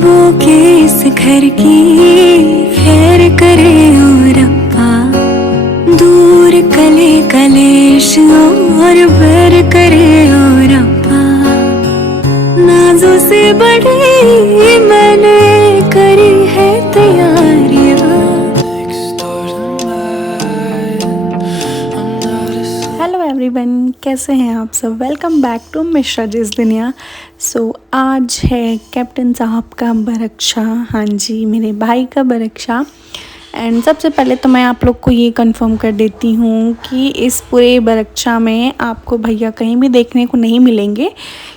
ख्वाबों के इस घर की खैर करे और अप्पा, दूर कले कलेश और बैर करे और अप्पा। नाजों से बड़ी मैंने करी है तैयारियां। हेलो एवरीवन, कैसे हैं आप सब। वेलकम बैक टू मिश्रा जिस दुनिया। आज है कैप्टन साहब का बरक्षा, हाँ जी मेरे भाई का बरक्षा। एंड सबसे पहले तो मैं आप लोग को ये कंफर्म कर देती हूँ कि इस पूरे बरक्षा में आपको भैया कहीं भी देखने को नहीं मिलेंगे,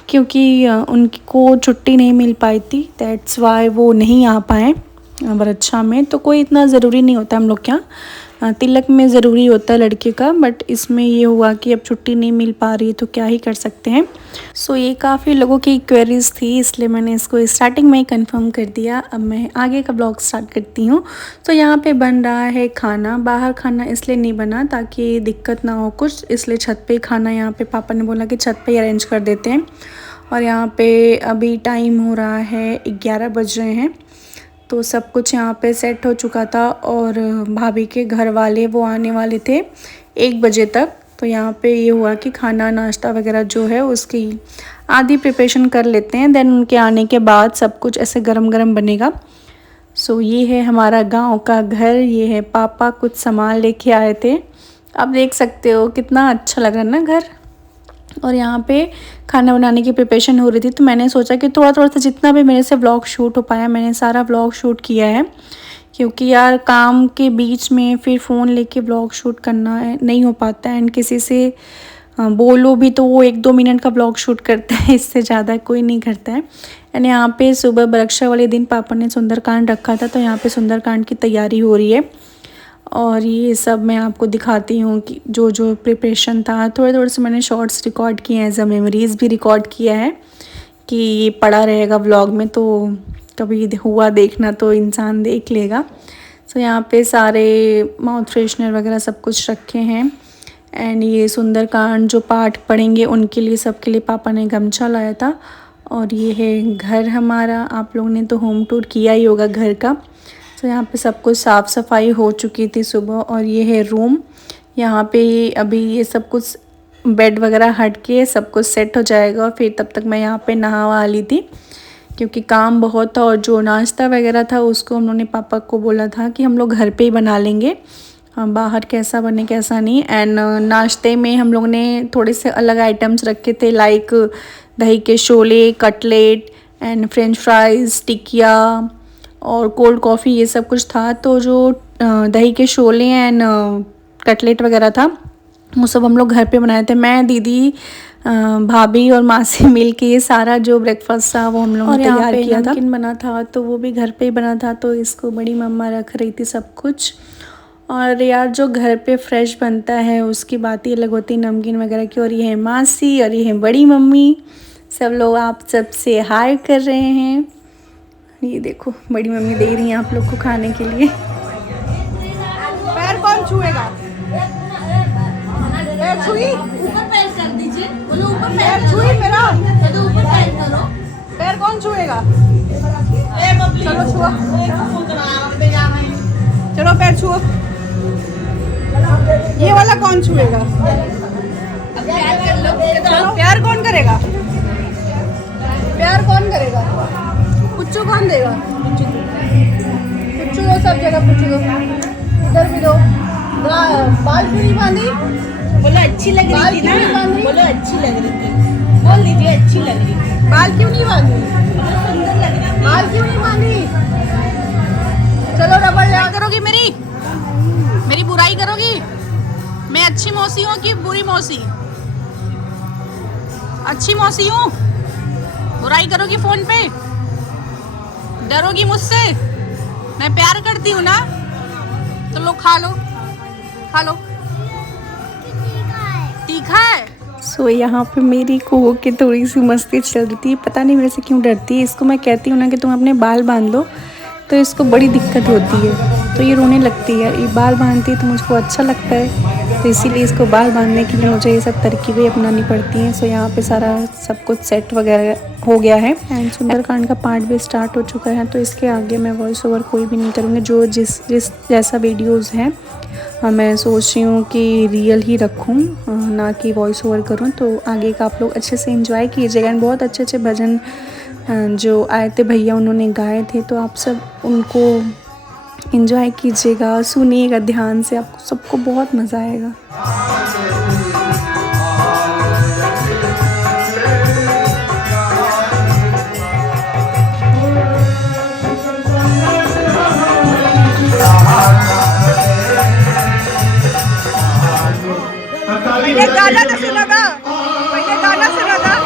क्योंकि उनको छुट्टी नहीं मिल पाई थी। दैट्स वाई वो नहीं आ पाए बरक्षा में। तो कोई इतना ज़रूरी नहीं होता हम लोग के यहाँ, तिलक में ज़रूरी होता है लड़के का, बट इसमें ये हुआ कि अब छुट्टी नहीं मिल पा रही है तो क्या ही कर सकते हैं। ये काफ़ी लोगों की क्वेरीज थी, इसलिए मैंने इसको स्टार्टिंग में ही कंफर्म कर दिया। अब मैं आगे का ब्लॉग स्टार्ट करती हूँ। यहाँ पे बन रहा है खाना। बाहर खाना इसलिए नहीं बना ताकि दिक्कत ना हो कुछ, इसलिए छत पे खाना, यहाँ पे पापा ने बोला कि छत पे ही अरेंज कर देते हैं। और यहाँ पे अभी टाइम हो रहा है 11 बज रहे हैं, तो सब कुछ यहाँ पे सेट हो चुका था। और भाभी के घर वाले वो आने वाले थे 1 बजे तक। तो यहाँ पे ये हुआ कि खाना नाश्ता वगैरह जो है उसकी आधी प्रिपरेशन कर लेते हैं, देन उनके आने के बाद सब कुछ ऐसे गरम गरम बनेगा। ये है हमारा गांव का घर। ये है पापा कुछ सामान लेके आए थे। अब देख सकते हो कितना अच्छा लग रहा है ना घर। और यहाँ पे खाना बनाने की प्रिपरेशन हो रही थी, तो मैंने सोचा कि थोड़ा थोड़ा सा जितना भी मेरे से व्लॉग शूट हो पाया मैंने सारा व्लॉग शूट किया है, क्योंकि यार काम के बीच में फिर फ़ोन लेके व्लॉग शूट करना नहीं हो पाता है। एंड किसी से बोलो भी तो वो 1-2 मिनट का व्लॉग शूट करता है, इससे ज़्यादा कोई नहीं करता है। एंड यहाँ पे सुबह बरक्षा वाले दिन पापा ने सुंदरकांड रखा था, तो यहाँ पे सुंदरकांड की तैयारी हो रही है। और ये सब मैं आपको दिखाती हूँ कि जो जो प्रिपरेशन था, थोड़े थोड़े से मैंने शॉर्ट्स रिकॉर्ड किए हैं, एज अ मेमोरीज़ भी रिकॉर्ड किया है कि ये पड़ा रहेगा व्लॉग में, तो कभी हुआ देखना तो इंसान देख लेगा। यहाँ पे सारे माउथ फ्रेशनर वगैरह सब कुछ रखे हैं। एंड ये सुंदरकांड जो पाठ पढ़ेंगे उनके लिए, सबके लिए पापा ने गमछा लाया था। और ये है घर हमारा। आप लोगों ने तो होम टूर किया ही होगा घर का। यहाँ पे सब कुछ साफ़ सफाई हो चुकी थी सुबह। और ये है रूम। यहाँ पे अभी ये सब कुछ बेड वगैरह हट के सब कुछ सेट हो जाएगा, फिर तब तक मैं यहाँ पे नहा वहा ली थी, क्योंकि काम बहुत था। और जो नाश्ता वगैरह था उसको उन्होंने पापा को बोला था कि हम लोग घर पे ही बना लेंगे, बाहर कैसा बने कैसा नहीं। एंड नाश्ते में हम लोग ने थोड़े से अलग आइटम्स रखे थे, लाइक दही के Sholay, cutlet and French fries, टिकिया और कोल्ड कॉफ़ी, ये सब कुछ था। तो जो दही के शोले एंड कटलेट वगैरह था वो सब हम लोग घर पे बनाए थे। मैं, दीदी, भाभी और मासी मिल के ये सारा जो ब्रेकफास्ट था वो हम लोगों ने तैयार किया था। नमकीन बना था तो वो भी घर पे ही बना था, तो इसको बड़ी मम्मा रख रही थी सब कुछ। और यार जो घर पे फ्रेश बनता है उसकी बात ही अलग होती है, नमकीन वगैरह की। और ये है मासी और ये है बड़ी मम्मी, सब लोग आप सबसे हाय कर रहे हैं। ये देखो बड़ी मम्मी दे रही हैं आप लोग को खाने के लिए। पैर कौन छुएगा? पैर छुई? ऊपर पैर कर दीजिए, बोलो ऊपर पैर छुई मेरा? तो ऊपर पैर करो। पैर कौन छुएगा? चलो छुओ, चलो पैर छुओ। ये वाला कौन छुएगा? अब प्यार कर लो। चलो प्यार कौन करेगा? प्यार कौन करेगा? पुच्चू कौन देगा? पुच्चू दो, सब जगह पुच्चू दो, इधर भी दो। बाल क्यों नहीं बांधी? बोलो अच्छी लग रही थी ना, बोलो अच्छी लग रही थी, बोल दीजिए अच्छी लग रही थी। बाल क्यों नहीं बांधी? सुंदर लग रही थी। बाल क्यों नहीं बांधी? चलो रबड़ ले करोगी मेरी बुराई करोगी? मैं अच्छी मौसी हूँ कि बुरी मौसी? अच्छी मौसी हूँ? बुराई करोगी फोन पे? डरोगी मुझसे? मैं प्यार करती हूँ ना, तो लो खा लो, खा लो। तीखा है। यहाँ पे मेरी को के थोड़ी सी मस्ती चल रही थी। पता नहीं मेरे से क्यों डरती है। इसको मैं कहती हूँ ना कि तुम अपने बाल बांध लो, तो इसको बड़ी दिक्कत होती है, तो ये रोने लगती है। ये बाल बांधती है तो मुझको अच्छा लगता है। तो इसीलिए इसको बाल बांधने के लिए मुझे ये सब तरकीबें अपनानी पड़ती हैं। सो यहाँ पे सारा सब कुछ सेट वगैरह हो गया है एंड सुंदरकांड का पार्ट भी स्टार्ट हो चुका है। तो इसके आगे मैं वॉइस ओवर कोई भी नहीं करूँगी, जो जिस जैसा वीडियोज़ हैं मैं सोच रही हूँ कि रियल ही रखूँ, ना कि वॉइस ओवर करूँ। तो आगे का आप लोग अच्छे से एंजॉय कीजिएगा एंड बहुत अच्छे अच्छे भजन जो आए थे भैया उन्होंने गाए थे, तो आप सब उनको एंजॉय कीजिएगा, सुनिएगा ध्यान से, आपको सबको बहुत मज़ा आएगा। पहले गाना तो सुना था, पहले गाना सुना था।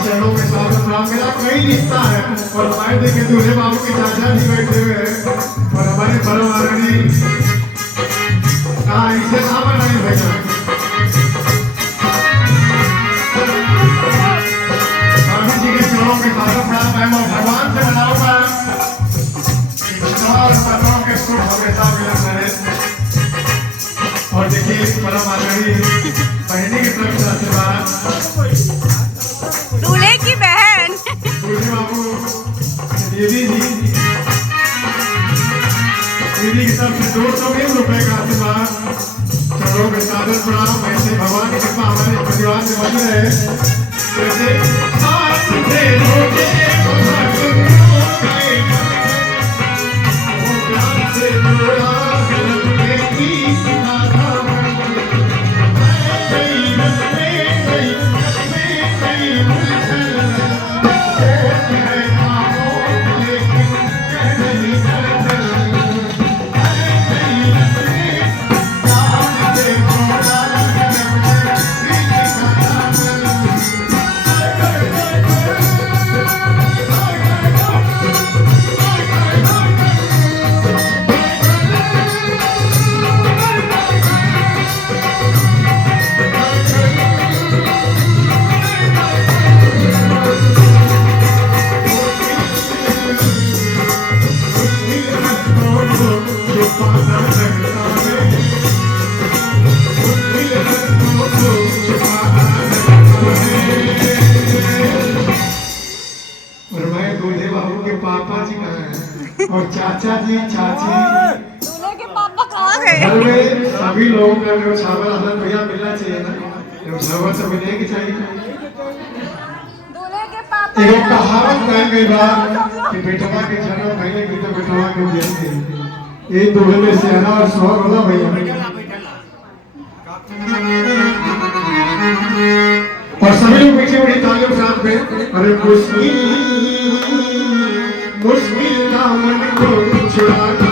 चरणों में साथ मेरा कई रिश्ता है और हमारे देखे दूल्हे बाबू के चाचा जी बैठे हुए हैं और हमारे बड़े महारानी कहा इसे कहाँ बनाए भैया स्वामी जी के चरणों के साथ मैं भगवान से बनाऊंगा पत्रों के सुख हमेशा मिलत रहे। और देखिए परम महारानी बहनी की तरफ से आशीर्वाद दूल्हे की बहन दीदी की तरफ से 220 रुपए का आशीर्वाद चरणों में सादर प्रणाम। ऐसे भगवान की कृपा हमारे परिवार से बनी रहे। और चाचा जी चाची दूल्हे के पापा कहाँ गए? घर में सभी लोगों को छावर आनंद भैया मिलना चाहिए ना, छावर तो मिलने की चाहिए। दूल्हे के पापा एक कहावत कह गई बात कि बेटवा के जन्म भैया की तो बेटवा के जन्म ये दूल्हे में सेहरा और सुहाग होला भैया। और सभी लोग पीछे बड़ी तालियों के साथ में अरे मुश्किल का मन को छुड़ाना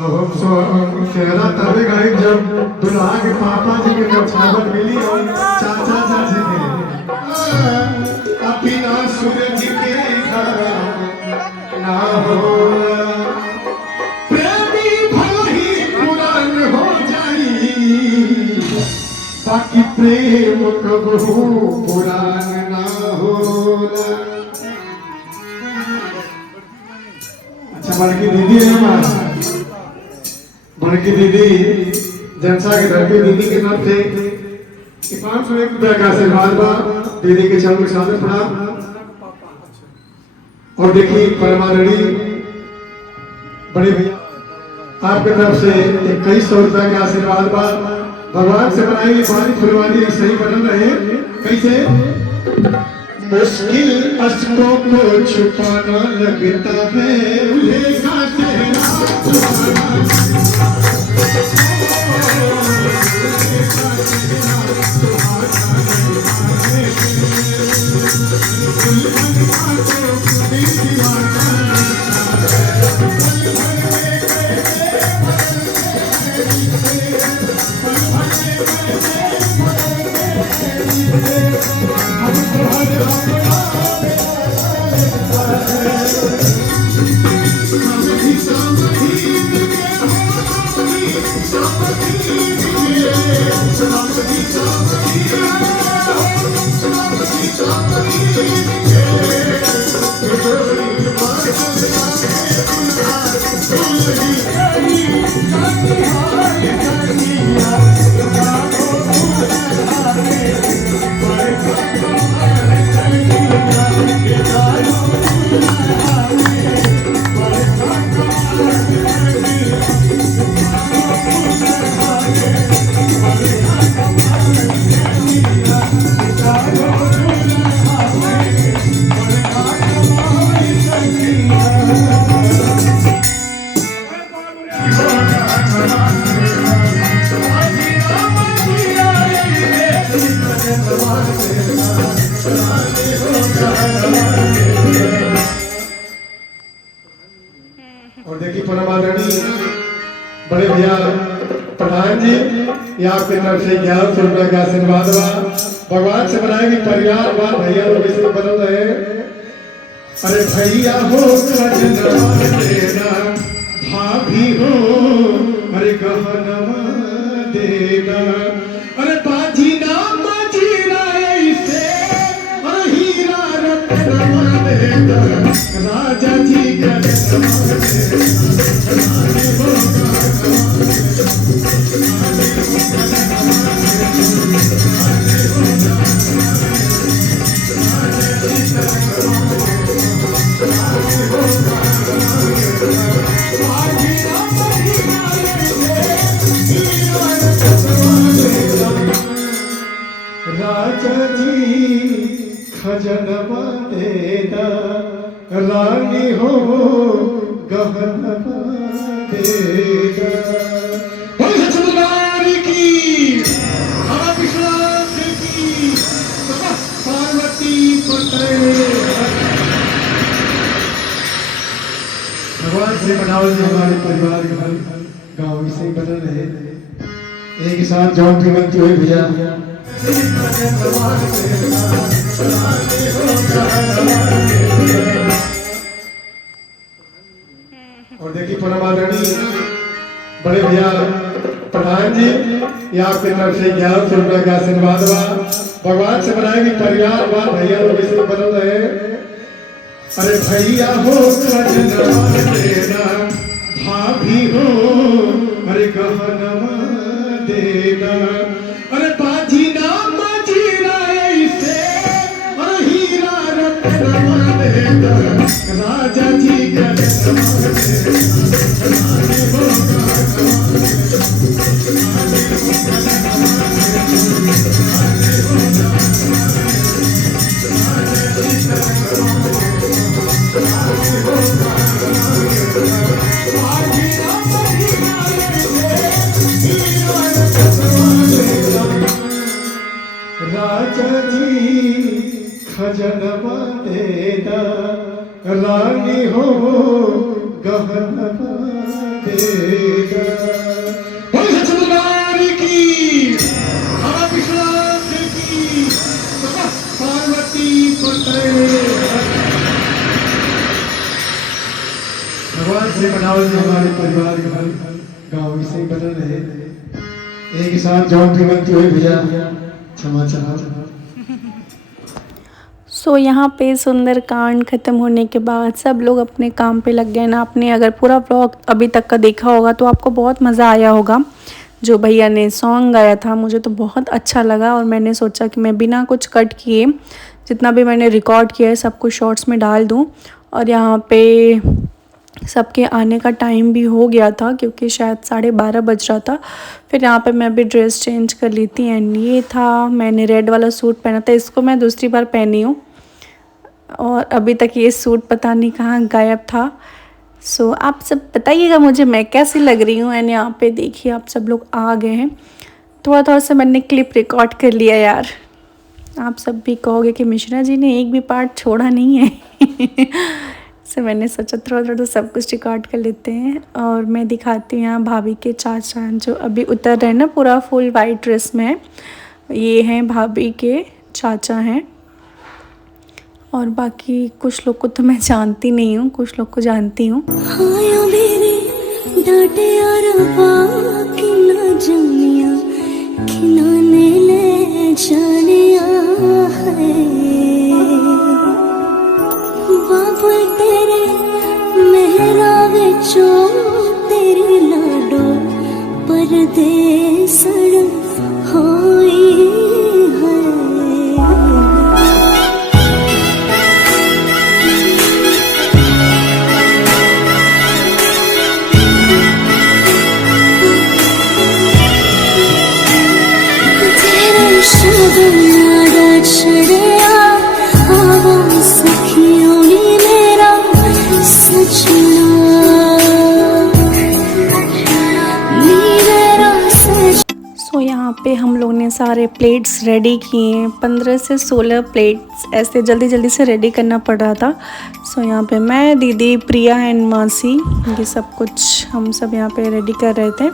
अब हम चेहरा तभी गए जब दुल्हा के पापा जी के जब छावट मिली और चाचा चाची के अपना सूरज के घर ना हो प्रेमी भलो ही पुरान हो जाई बाकी प्रेम कबहू पुरान ना होला। अच्छा बड़की दीदी है हमारा, बड़की दीदी जनसा के घर की दीदी के नाम से 501 रुपया का आशीर्वाद बा दीदी के चरण में सादर प्रणाम। और देखिए परमारणी बड़े भैया आपके तरफ से 2100 रुपया का आशीर्वाद बा। भगवान से बनाई हुई पानी फुलवारी सही बनल रहे। कैसे मुश्किल अश्कों को छुपाना लगता है उल्लेखा और देखिए परमादरणी बड़े भैया प्रधान जी ये आपके तरफ से 1100 रुपया का आशीर्वाद बा। भगवान से बनाए भी परिवार बा भैया लोग इसे बदल रहे। अरे भैया हो देना भाभी हो अरे गहनवा देना अरे बाजी नाम जीरा ऐसे अरे हीरा रत्नवा देना राजा जी का राजा जी खजनवा देना रानी हो गहनवा देना। की विश्वास की पार्वती भगवान से बनावल जो हमारे परिवार घर गाँव से बदल रहे एक साथ जॉन भी बनती हुई भैया। और देखिए परमादरणी बड़े भैया प्रधान जी ये आपके तरफ से 1100 रुपया का आशीर्वाद बा। भगवान से बनाए भी परिवार बा भैया लोग इसे बदल रहे। अरे भैया हो देना भाभी हो अरे गहनवा देना अरे बाजी नाम जीरा ऐसे अरे हीरा रत्नवा देना राजा जी का राजा जी खजनवा देदा रानी हो गहनवा देदा। बोलो सच्चे दरबार की, बाबा विश्वनाथ की, बाबा पार्वती पते। भगवान से बनाओ जो हमारे परिवार घर गाँव से बने रहे, एक साथ जॉब भी बनती हुई भैया क्षमा चाह। सो यहाँ पे सुंदरकांड ख़त्म होने के बाद सब लोग अपने काम पे लग गए ना। आपने अगर पूरा व्लॉग अभी तक का देखा होगा तो आपको बहुत मज़ा आया होगा। जो भैया ने सॉन्ग गाया था मुझे तो बहुत अच्छा लगा और मैंने सोचा कि मैं बिना कुछ कट किए जितना भी मैंने रिकॉर्ड किया है सब कुछ शॉर्ट्स में डाल दूँ। और यहाँ पे सबके आने का टाइम भी हो गया था क्योंकि शायद 12:30 बज रहा था। फिर यहाँ पे मैं भी ड्रेस चेंज कर ली थी एंड ये था, मैंने रेड वाला सूट पहना था, इसको मैं दूसरी बार पहनी हूँ और अभी तक ये सूट पता नहीं कहाँ गायब था। सो आप सब बताइएगा मुझे मैं कैसी लग रही हूँ। एंड यहाँ पे देखिए आप सब लोग आ गए हैं। थोड़ा थोड़ा सा मैंने क्लिप रिकॉर्ड कर लिया यार। आप सब भी कहोगे कि मिश्रा जी ने एक भी पार्ट छोड़ा नहीं है। से मैंने सोचा थोड़ा थोड़ा सब कुछ रिकॉर्ड कर लेते हैं। और मैं दिखाती हूँ यहाँ भाभी के चाचा जो अभी उतर रहे हैं ना, पूरा फुल वाइट ड्रेस में है। ये हैं भाभी के चाचा हैं और बाकी कुछ लोग को तो मैं जानती नहीं हूँ, कुछ लोग को जानती हूँ। तेरी लाडो परदेसड़ होई है। तेरे शब्द छड़िया आवाज़ सखियों ने मेरा सजना। सो यहाँ पे हम लोग ने सारे प्लेट्स रेडी किए हैं। 15 से 16 प्लेट्स ऐसे जल्दी जल्दी से रेडी करना पड़ रहा था। सो यहाँ पे मैं, दीदी, प्रिया एंड मासी, ये सब कुछ हम सब यहाँ पे रेडी कर रहे थे।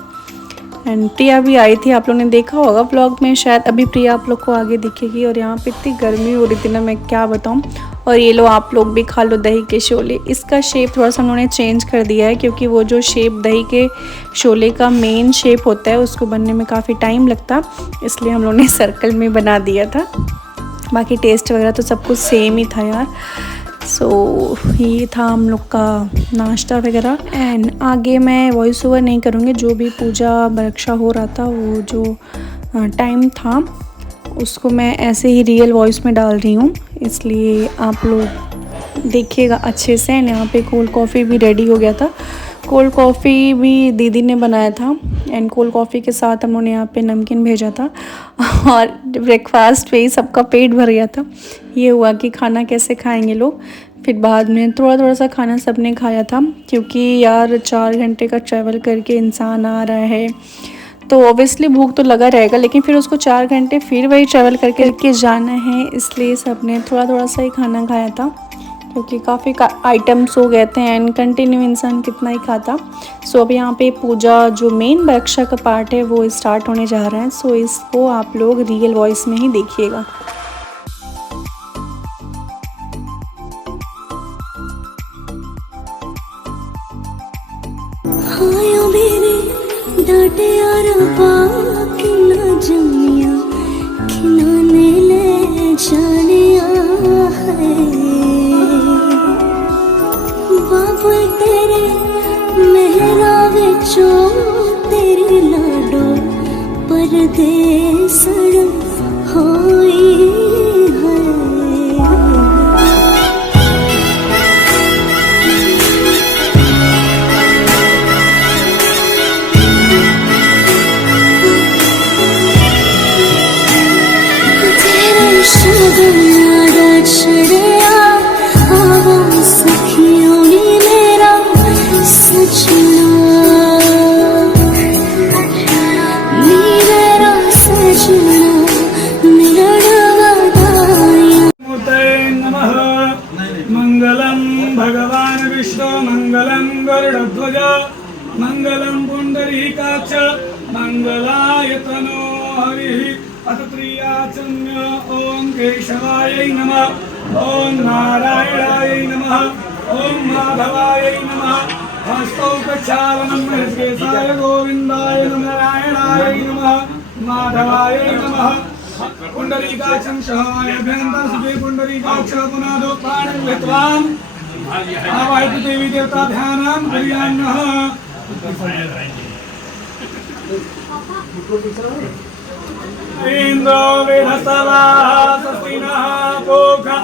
एंड प्रिया भी आई थी, आप लोगों ने देखा होगा व्लॉग में शायद। अभी प्रिया आप लोग को आगे दिखेगी। और यहाँ पे इतनी गर्मी हो रही थी ना, मैं क्या बताऊँ। और ये लो आप लोग भी खा लो दही के शोले। इसका शेप थोड़ा सा उन्होंने चेंज कर दिया है क्योंकि वो जो शेप दही के शोले का मेन शेप होता है उसको बनने में काफ़ी टाइम लगता, इसलिए हम लोगों ने सर्कल में बना दिया था। बाकी टेस्ट वगैरह तो सब कुछ सेम ही था यार। सो ये था हम लोग का नाश्ता वगैरह। एंड आगे मैं वॉइस ओवर नहीं करूँगी, जो भी पूजा बरक्षा हो रहा था वो जो टाइम था उसको मैं ऐसे ही रियल वॉइस में डाल रही हूँ, इसलिए आप लोग देखिएगा अच्छे से। यहाँ पे कोल्ड कॉफ़ी भी रेडी हो गया था। कोल्ड कॉफ़ी भी दीदी ने बनाया था एंड कोल्ड कॉफ़ी के साथ हम लोगों ने यहाँ पे नमकीन भेजा था। और ब्रेकफास्ट पे ही सबका पेट भर गया था। ये हुआ कि खाना कैसे खाएंगे लोग। फिर बाद में थोड़ा थोड़ा सा खाना सबने खाया था क्योंकि यार 4 घंटे का ट्रैवल करके इंसान आ रहा है तो ऑब्वियसली भूख तो लगा रहेगा, लेकिन फिर उसको 4 घंटे फिर वही ट्रैवल करके जाना है, इसलिए सबने थोड़ा थोड़ा सा ही खाना खाया था क्योंकि काफ़ी आइटम्स हो गए थे एंड कंटिन्यू इंसान कितना ही खाता। सो अब यहाँ पे पूजा जो मेन बरक्षा का पार्ट है वो स्टार्ट होने जा रहा है। सो इसको आप लोग रियल वॉइस में ही देखिएगा। डाटे और बाकी न जमिया खिलाने ले जानिया है। बाबू तेरे मेहरा विचो तेरी लाडो परदेसड़ होई है। छड़िया आवाज़ सखियों ने मेरा सजना। मेरा सजना मिलनवा पुंडरीकाक्ष मंगलाय तनो हरिः अथ त्रियाचम्य ओम केशवाय नमः ओम नारायणाय नमः ओम माधवाय नमः हस्तौ प्रक्षालनं हृदयेशाय गोविन्दाय नारायणाय नमः माधवाय नमः पुंडरीकाक्षं शहाय अभ्यन्तं सुखे पुंडरीकाक्ष पुनादो प्राणं विद्वान् आवाहयतु देवी देवता ध्यानं क्रियान्नः इंद्रो वेदस्तवाः स्वस्ति नः पूषा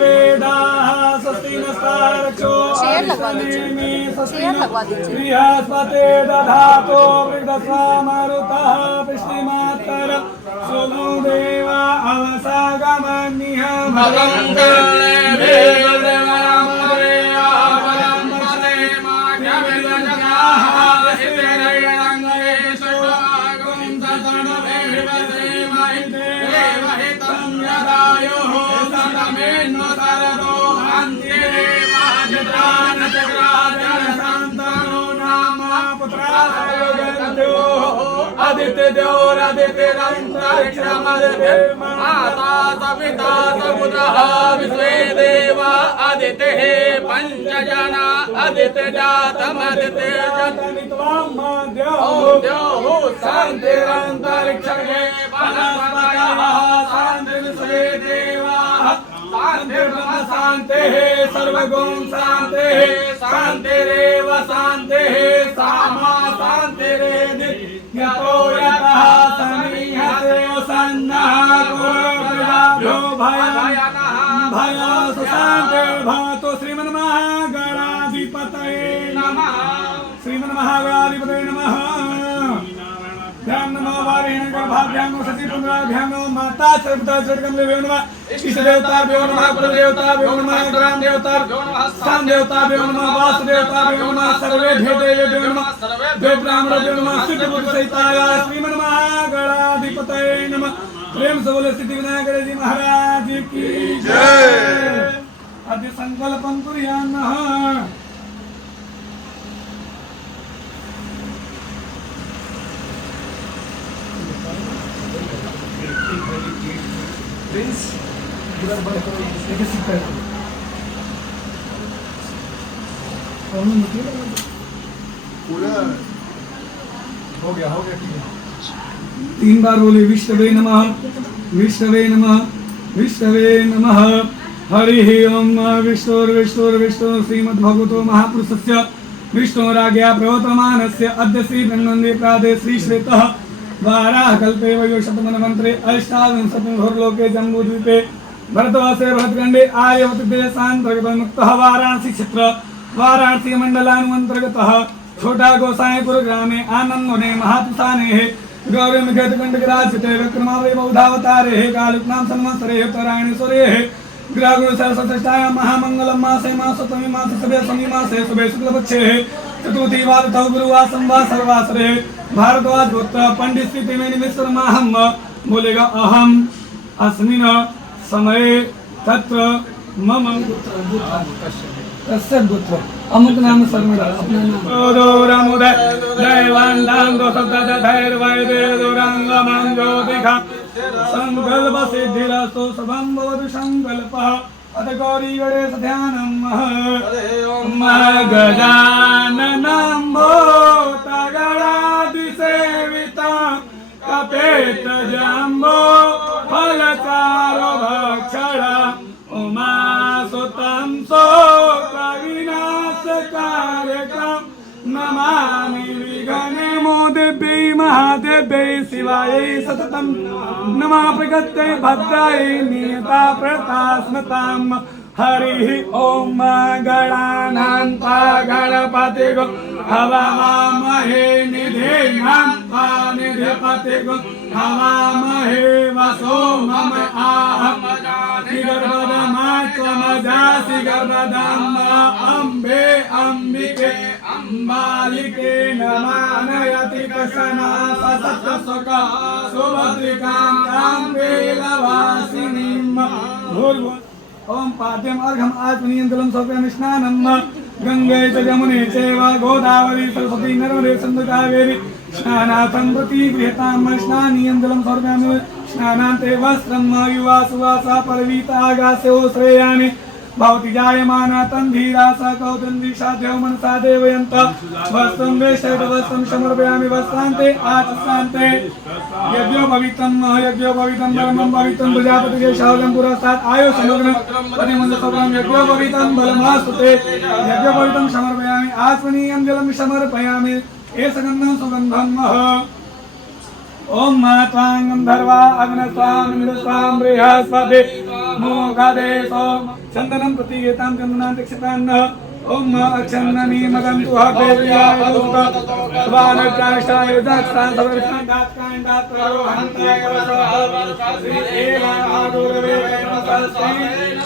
वेदाः स्वस्ति नस्तारक्षो अरिष्टनेमि स्वस्ति नः बृहस्पते दधातो मृगस्वामरुतः वृष्टिमातर सोमो देवा अवसागमन्यः भगं कर्णे देवदेवामरेया परं वसे माघ्यविदजनाः हितेरयणङ्गेषु आगुं ततनवे विवसे महिदेवहितं यदायुः सतमेन्नु सरदो अन्त्ये महाजत्रानचक्राजनसन्तनो नाम पुत्रासयोगन्त्यो माता सविता समुदः विश्वे देवा अदितिः पंचजना अदिति जातमदिति द्यौः शान्तिरन्तरिक्षे वनस्पतयः शान्तिर्विश्वे देवाः शान्तिर्ब्रह्म शान्तिः सर्वगुण शान्तिः शान्तिरेव शान्तिः सामा शान्तिरेधि यतो यतः समीहते सन्नः कुरुभ्यो भयसु शान्तिर्भवतु श्रीमन्महागणाधिपतये नमः श्रीमन्महागणाधिपतये नमः ध्यान नमो वारेण गर्भाभ्यां सचिपुंड्राभ्यां माता सर्वदा सर्वगमलेभ्यो नमः इष्टदेवताभ्यो नमः कुलदेवताभ्यो नमः ग्राम देवताभ्यो नमः स्थान देवताभ्यो नमः वासुदेवताभ्यो नमः सर्वेभ्यो देवेभ्यो नमः देव ब्राह्मणेभ्यो नमः सिद्धबुद्धिसहिताय श्रीमन्महागणाधिपतये नमः प्रेम से बोले सिद्धिविनायक जी महाराज की जय। अद्य संकल्पं कुर्यामः प्रिंस इधर बड़े करो एक सिक्का पूरा हो गया ठीक है। 3 बार बोले विष्णवे नमः विष्णवे नमः विष्णवे नमः हरिः ओम विष्णुर्विष्णुर्विष्णु श्रीमद्भगवतो महापुरुषस्य विष्णुराज्ञया प्रवर्तमानस्य अद्य श्री ब्रह्मण्डे प्रादे श्री श्वेतः वाराह कल्पे वयोशतमन्वन्तरे अष्टाविंशतिर्लोके जम्बूद्वीपे भरतवासे भरतखण्डे आर्यवतदेशान्तर्गतमुक्तः वाराणसी क्षेत्र वाराणसी मण्डलानुमन्तर्गतः छोटा गोसाईपुर ग्रामे आनन्दवने महातुसानेः गौरीमुखतकण्डकराजिते विक्रमावळे बौधावतारेः कालुक्नाम संवत्सरेः उत्तरायणेश्वरेः ग्रहगुरुसहस्रचतुष्टायां महामङ्गलं मासे मासोत्तमे मासे शुभे शनि मासे शुभे शुक्लपक्षे चतुर्थी वारतौ गुरुवासं वा सर्वासरे भारद्वाज गोत्र पंडित श्री त्रिवेणी मिश्र माहम बोलेगा अहम अस्मिन् समये तत्र मम कस्य गोत्र अमुक नाम सर्वदा अपना नाम ओदोरामुदय दैवान्दां दोसद्दा धैर्वैदे दोरांगमं ज्योतिखा संकल्प सिद्धिरस्तु शुभं भवतु संकल्पः अथ गौरी गणेश ध्यानं गजाननं भूतगणादिसेवितं कपेत जम्बो फलचारो भक्षण उमासुतं शोकविनाशकारकं नमामि विघ्नमो देव्यै महादेव्यै शिवायै सततं नमः प्रगत्यै भद्रायै नियता प्रतास्मतां हरिः ओम गणानां गणपतिगो हवामहे निधेनां निधिपतिगो हवामहे वसो मम आहं गर्भदमात्मजासि गर्भदम् अम्बे अम्बिके अम्बालिके नमानयति प्रसन्ना ससत्सुका सुभद्रिकां ताम्बे लवासिनीं भूर्भुवः ओम पाद्यम अर्घम आत्मनियंत्रणं सौप्यम स्नानं गंगे च यमुने चैव गोदावरी सरस्वती नर्मदे सिन्धु कावेरी स्नानार्थं प्रति गृह्णामि स्नानीयञ्जलं समर्पयामि स्नानान्ते वस्त्रं युवा सुवासा परवीतागास्यो श्रेयानि भवति जायमाना तन्धीरा स कौतुन्दिशाद्यो मनसा देवयन्त वस्त्रं वेष्टवस्त्रं समर्पयामि वस्त्रान्ते आचस्रान्ते यज्ञो भवितं परमं भवितं प्रजापतिगे शौलं पुरस्तात् आयु समग्रं पतिमन्दसवरं यज्ञो भवितं बलमास्तुते यज्ञो भवितं समर्पयामि आत्मनीयं समर्पयामि एषगन्धं सुगन्धं ओम त्वां गन्धर्वा अग्नस्वां निरस्वां बृहस्पति मोघादे सोम चन्दनं प्रतीयतां चन्दनां दीक्षितान्नः ओम अक्षन्ननी मगन्तु हव्यव्याय स्वानकाष्टाय दक्षां सवर्षाण्डात्काण्डात्रोहन्ताय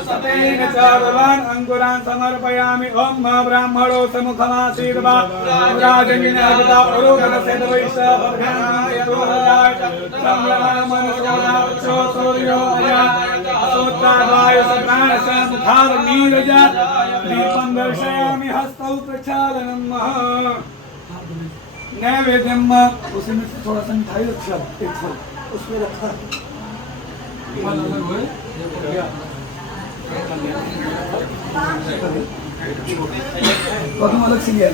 सतेन च भवान् अंकुरान् समर्पयामि ओम ब्राह्मणो समुखमासीर्वा राजगिनागता उरुगणस्य वैश्वभर्गाय गोहराय संग्रामनसोदाक्षो सूर्यो सोत्राद्वाय सप्राणस्य मुखावनीरजा दीपं दर्शयामि हस्तौ प्रक्षालनं नैवेद्यम उसी में से थोड़ा सा मिठाई रखा एक फल उसमें रखा तुम अलग से लिया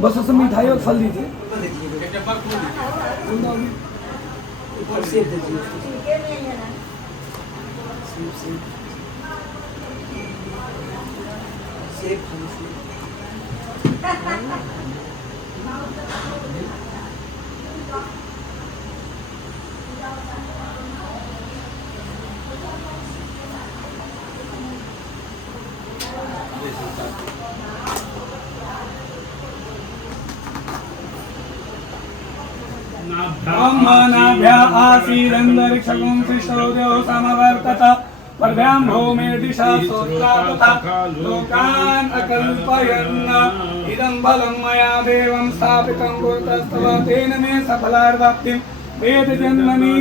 बस उसमें मिठाई और फल दीजिए नाभ्या आसीदन्तरिक्षगुं सृष्टौ समवर्तत पर्यां भूमेर् दिशा सोत्रा तथा लोकान् अकल्पयन् इदं बलं मया देवं स्थापितं गुरुतस्तव तेन मे सफलार्वाप्तिं वेद जन्मनि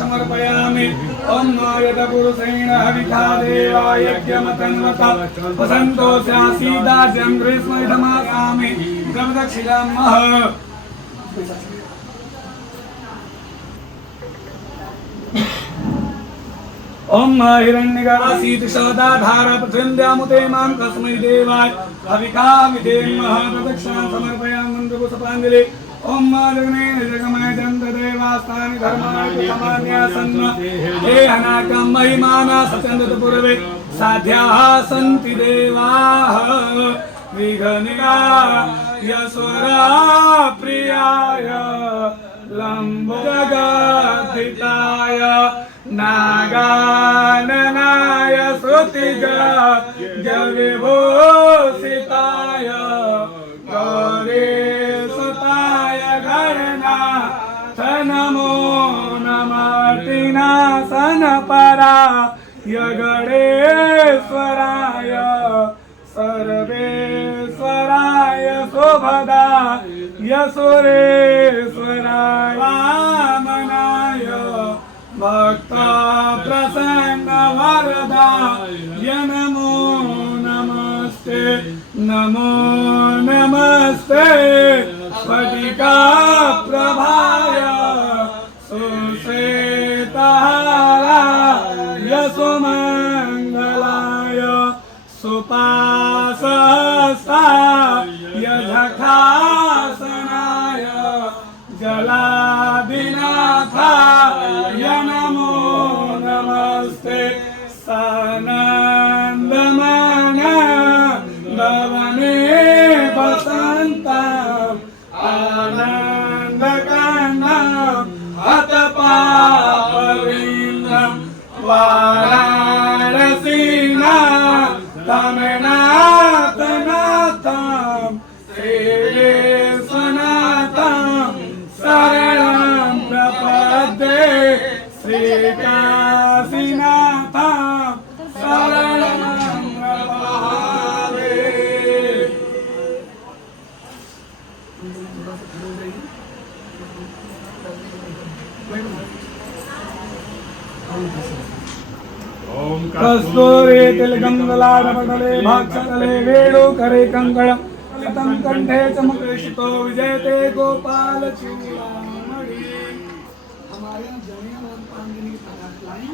समर्पयामि ॐ यदपुरुषेण हविषा देवा यज्ञमतन्वत वसन्तो स्यासीदाज्यं ग्रीष्ममिदमासामि द्रवदक्षिणां ओम हिरण्यगरासीत सदाधार पृथिव्यामुते मां तस्मै देवाय हविका विधेम प्रदक्षिणां समर्पयामि मन्त्रपुष्पाञ्जलि ओम जगनेन जगमय दन्त देवास्तानि धर्माणि समान्यासन्न हे अनाकं महिमाना सचन्दत पूर्वे साध्याः सन्ति देवाः विघ्निकाय स्वरा प्रियाय लम्बोजगद्धिताय नागाननाय श्रुतिविभूषिताय गौरीसुताय गणनाथ नमो नमर्तिनासनपराय गणेश्वराय सर्वेश्वराय शोभदाय सुरेश्वराय वामनाय भक्त प्रसन्न वरदाय नमो नमस्ते नमो नमस्ते स्फटिका प्रभाय सुश्वेतहाराय सुमङ्गलाय सुपासस्ताय झखासनाय जलादिनाथाय नमो नमस्ते सानन्दमानन्दवने वसन्तं आनन्दकान्दं हतपापविन्दं वाराणसीनाथं नाथनाथं श्रीविश्वनाथं शरणं प्रपद्ये श्रीकाशीनाथं शरणं प्रपद्ये। कस्तूरी तिलगंगलाडपटले भाक्षतले वेणुकरे कंकणं शतं कंठे चमकृषितो विजयते गोपाल चूड़ामणि। हमारे यहाँ जनिया और पांगिनी की पदार्थ लाए।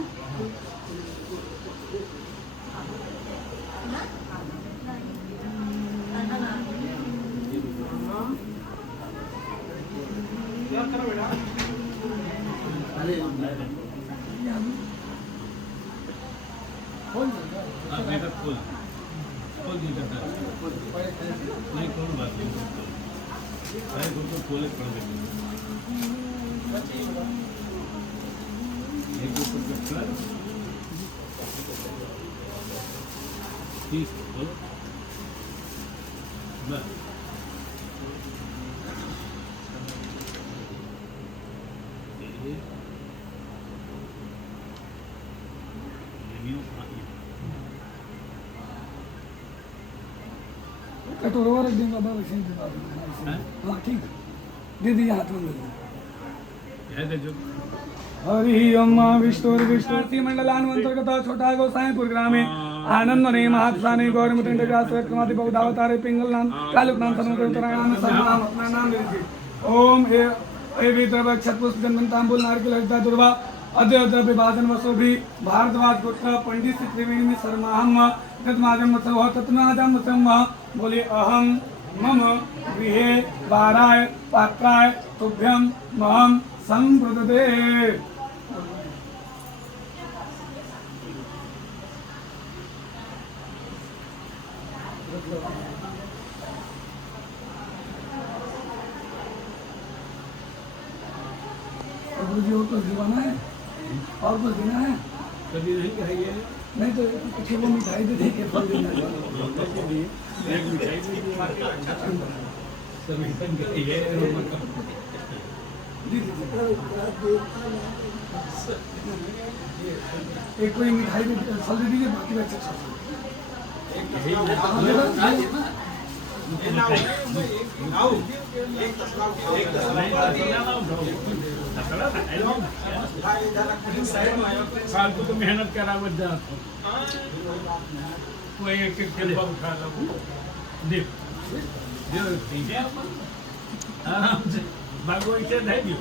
कटोरा और रख देंगे बाबा वैसे ही दे देंगे। हाँ ठीक दे दीजिए हाथ में दे दीजिए। हरि ओम विष्णुर्विष्णुर्ति मंडलान्वंतर्गत छोटा गोसाईपुर ग्रामे आनंद ने महात्साने गौरी मुद्रिंद ग्रासवत क्रमाति बहुधावतारे पिंगल नाम कालुक नाम समुद्र उत्तरायण सर्वनाम अपना नाम लीजिए। ओम हे विद्रव छत्पुष्प जन्मंतांबुल नारकेल हरिता दुर्वा अद्य विभाजन वसुभि भारद्वाज गोत्र पंडित त्रिवेणी शर्माहम तत्माजम सह तत्माजम सम बोले अहम मम गृहे वाराय पात्राय तुभ्यं महम संप्रददे। गुरुजी और कुछ दिवाना है और कुछ देना है कभी नहीं कहेंगे नहीं तो कुछ वो मिठाई दे देंगे फल देना एक मिठाई एक कोई मिठाई फल दे दीजिए बाकी बच्चे फालतू तो मेहनत करावत जा कोई एक खेलबा उठा लो देव देव ठीक है आराम से भागो इसे नहीं दियो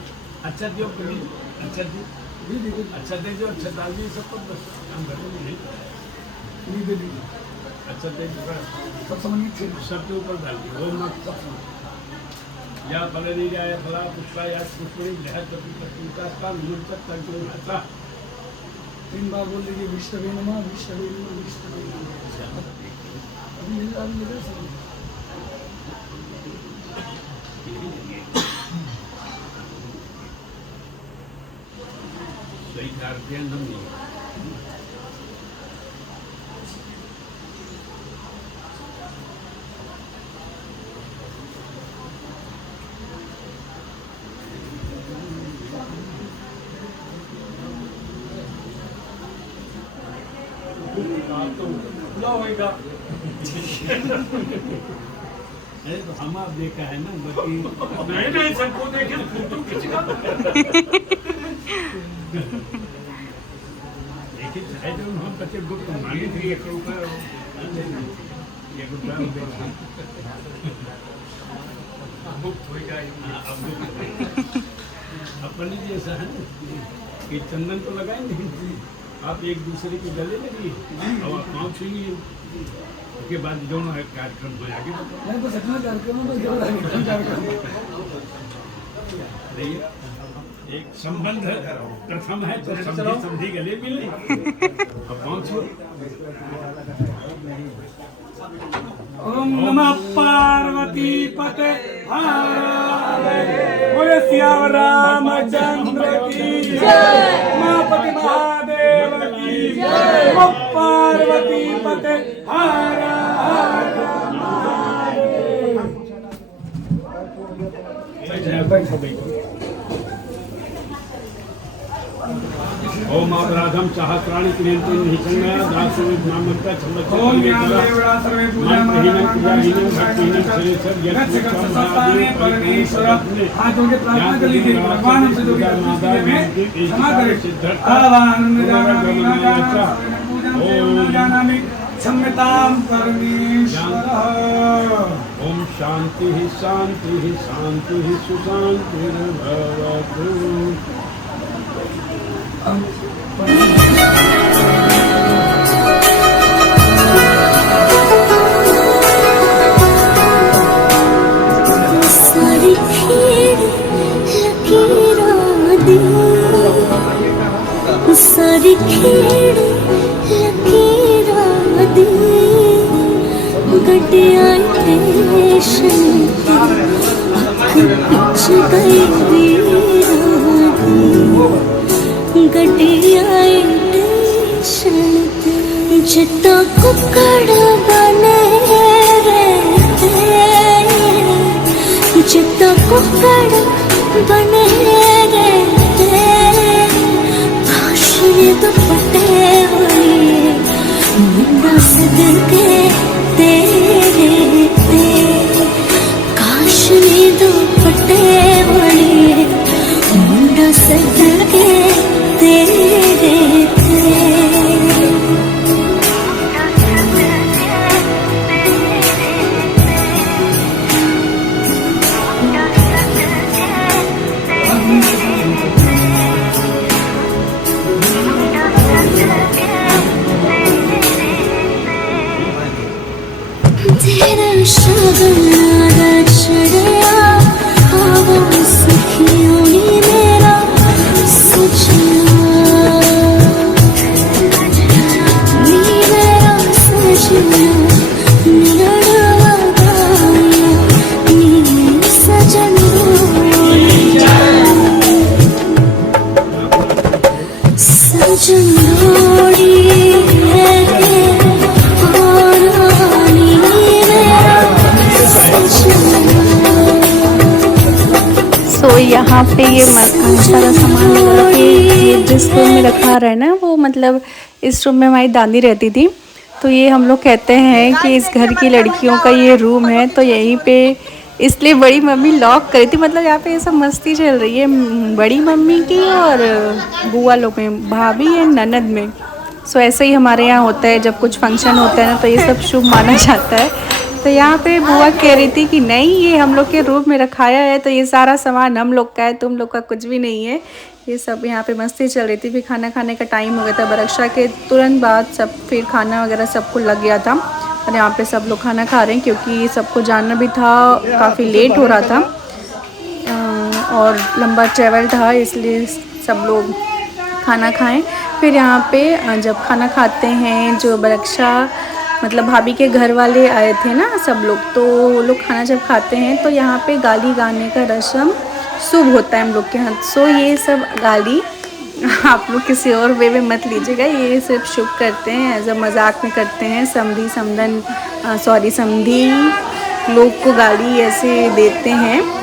अच्छा दियो कभी अच्छा दे जो अच्छा डाल दी सब कुछ काम कर नहीं दे दी अच्छा दे सब समझ सबके ऊपर डाल दी वो मत सब या फलनी जाए फला पुष्पा या पुष्पणी लहर कपी का काम मूर्तक कंट्रोल था 3 बार बोल लीजिए विष्णवे नमः विष्णवे नमः विष्णवे नमः। अभी सही करते हैं हम नहीं होगा अरे तो हम आप देखा है ना बाकी नहीं सबको देखे फोटो खींचना देखिए चाहे जो हम बच्चे गुप्त मांगे थे ये रुपये गुप्त हो जाए अपन जैसा है कि चंदन तो लगाएंगे आप एक दूसरे के गले लगिए और आप पाँव छूइए उसके बाद दोनों है कार्यक्रम हो आगे मैं तो सच में कार्यक्रम में कार्यक्रम एक संबंध प्रथम है तो समझी गले मिले और पाँव छू ओम नमः पार्वती पते बोले सियावर रामचंद्र की जय उमापति महादेव की जय पार्वती पते हर हर महादेव। ओम अपराधम सहस्राणि क्रियन्ते निचंगा दासुविद नामन्ता छन्दस्य ओम ज्ञानदेवड़ा सर्वे पूजाहीनं भक्तिहीनं श्रेष्ठ ज्ञानस्थाने परमेश्वर हाथों के प्रार्थना कर लीजिए भगवान हमसे जो भी में क्षमा करें आवाहन में जाना जानामि सम्यतां परमेश्वरः। ओम शांति शांति शांति सुशांतिर्भवतु। सारी खीर लकीरां दी, सारी खीर लकीरां दी, गड्डियां स्टेशन ते अख पिछ गई वीरां दी, गड्डियां स्टेशन ते जिद्दां कुक्कड़ बने जिद्दां कुक्कड़ बने रहते, काशने दुपट्टे होए मुंडा सदके तेरे ते, काशने दुपट्टे होए मुंडा सदके तेरे ते। तेरा शगन चढ़िया हवा सखियों नी मेरा सजना, नी मेरा सजना निरड़वा गाया, नी सजन रोया सजन रोड़ी है सो यहाँ पे ये सारा सामान वगैरह पे ये जिस रूम में रखा रहा है ना, वो मतलब इस रूम में हमारी दादी रहती थी। तो ये हम लोग कहते हैं कि इस घर की लड़कियों का ये रूम है। तो यहीं पे इसलिए बड़ी मम्मी लॉक करी थी, मतलब यहाँ पे ये सब मस्ती चल रही है बड़ी मम्मी की और बुआ लोग में, भाभी है ननद में। सो ऐसे ही हमारे यहाँ होता है, जब कुछ फंक्शन होता है ना तो ये सब शुभ माना जाता है। तो यहाँ पे बुआ कह रही थी कि नहीं ये हम लोग के रूम में रखाया है, तो ये सारा सामान हम लोग का है, तुम लोग का कुछ भी नहीं है। ये सब यहाँ पे मस्ती चल रही थी। फिर खाना खाने का टाइम हो गया था, बरक्षा के तुरंत बाद सब फिर खाना वगैरह सबको लग गया था। और यहाँ पे सब लोग खाना खा रहे हैं क्योंकि सबको जाना भी था, काफ़ी लेट हो रहा था और लंबा ट्रैवल था, इसलिए सब लोग खाना खाएं। फिर यहाँ पे जब खाना खाते हैं, जो बरक्षा मतलब भाभी के घर वाले आए थे ना सब लोग, तो वो लोग खाना जब खाते हैं तो यहाँ पे गाली गाने का रस्म शुभ होता है हम लोग के यहाँ। सो ये सब गाली आप लोग किसी और वे में मत लीजिएगा, ये सिर्फ शुभ करते हैं, एज अ मजाक में करते हैं। समधी समधन समधी लोग को गाली ऐसे देते हैं।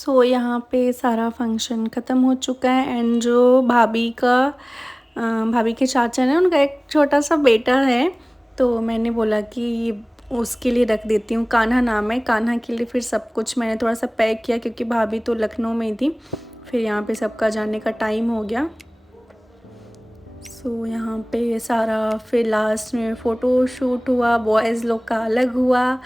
सो यहाँ पे सारा फंक्शन ख़त्म हो चुका है एंड जो भाभी के चाचा ने उनका एक छोटा सा बेटा है, तो मैंने बोला कि उसके लिए रख देती हूँ। कान्हा नाम है, कान्हा के लिए फिर सब कुछ मैंने थोड़ा सा पैक किया क्योंकि भाभी तो लखनऊ में ही थी। फिर यहाँ पे सबका जाने का टाइम हो गया। सो यहाँ पे सारा फिर लास्ट में फ़ोटो शूट हुआ, बॉयज़ लोग का अलग हुआ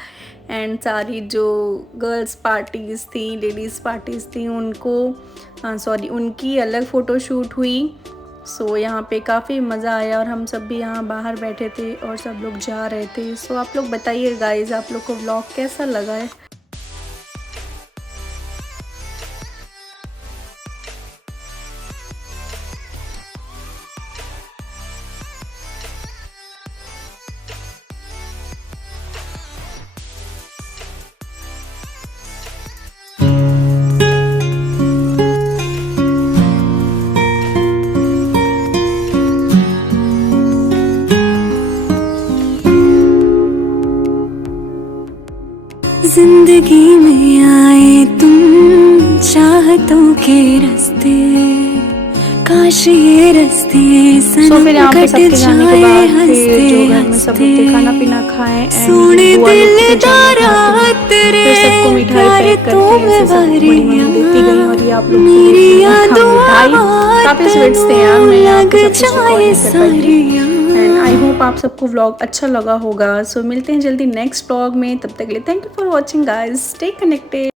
एंड सारी जो गर्ल्स पार्टीज़ थी, लेडीज़ पार्टीज़ थी उनकी अलग फ़ोटो शूट हुई। सो यहाँ पे काफ़ी मज़ा आया और हम सब भी यहाँ बाहर बैठे थे और सब लोग जा रहे थे। सो आप लोग बताइए गाइस, आप लोग को व्लॉग कैसा लगा है। जिंदगी में आए तुम चाहतों के रास्ते, काश ये रास्ते सो फिर यहाँ पे सनम कट सबके जाने के जाए बाद फिर हंसते जो घर में सब लोग थे हंसते। खाना पीना खाएं एंड सोने बुआ लोग दिल के जाने दारा खाते तेरे फिर सबको मिठाई प्यार पैक तो करके ऐसे सब बड़ी मम्मी देती गई और ये आप लोग मेरी मिठाई काफ़ी स्वीट्स थे यार, मैं आपको सब कुछ रिकॉर्ड नहीं कर पाई थी। एंड आई होप आप सबको व्लॉग अच्छा लगा होगा। सो मिलते हैं जल्दी नेक्स्ट व्लॉग में, तब तक के लिए thank you for watching guys, stay connected.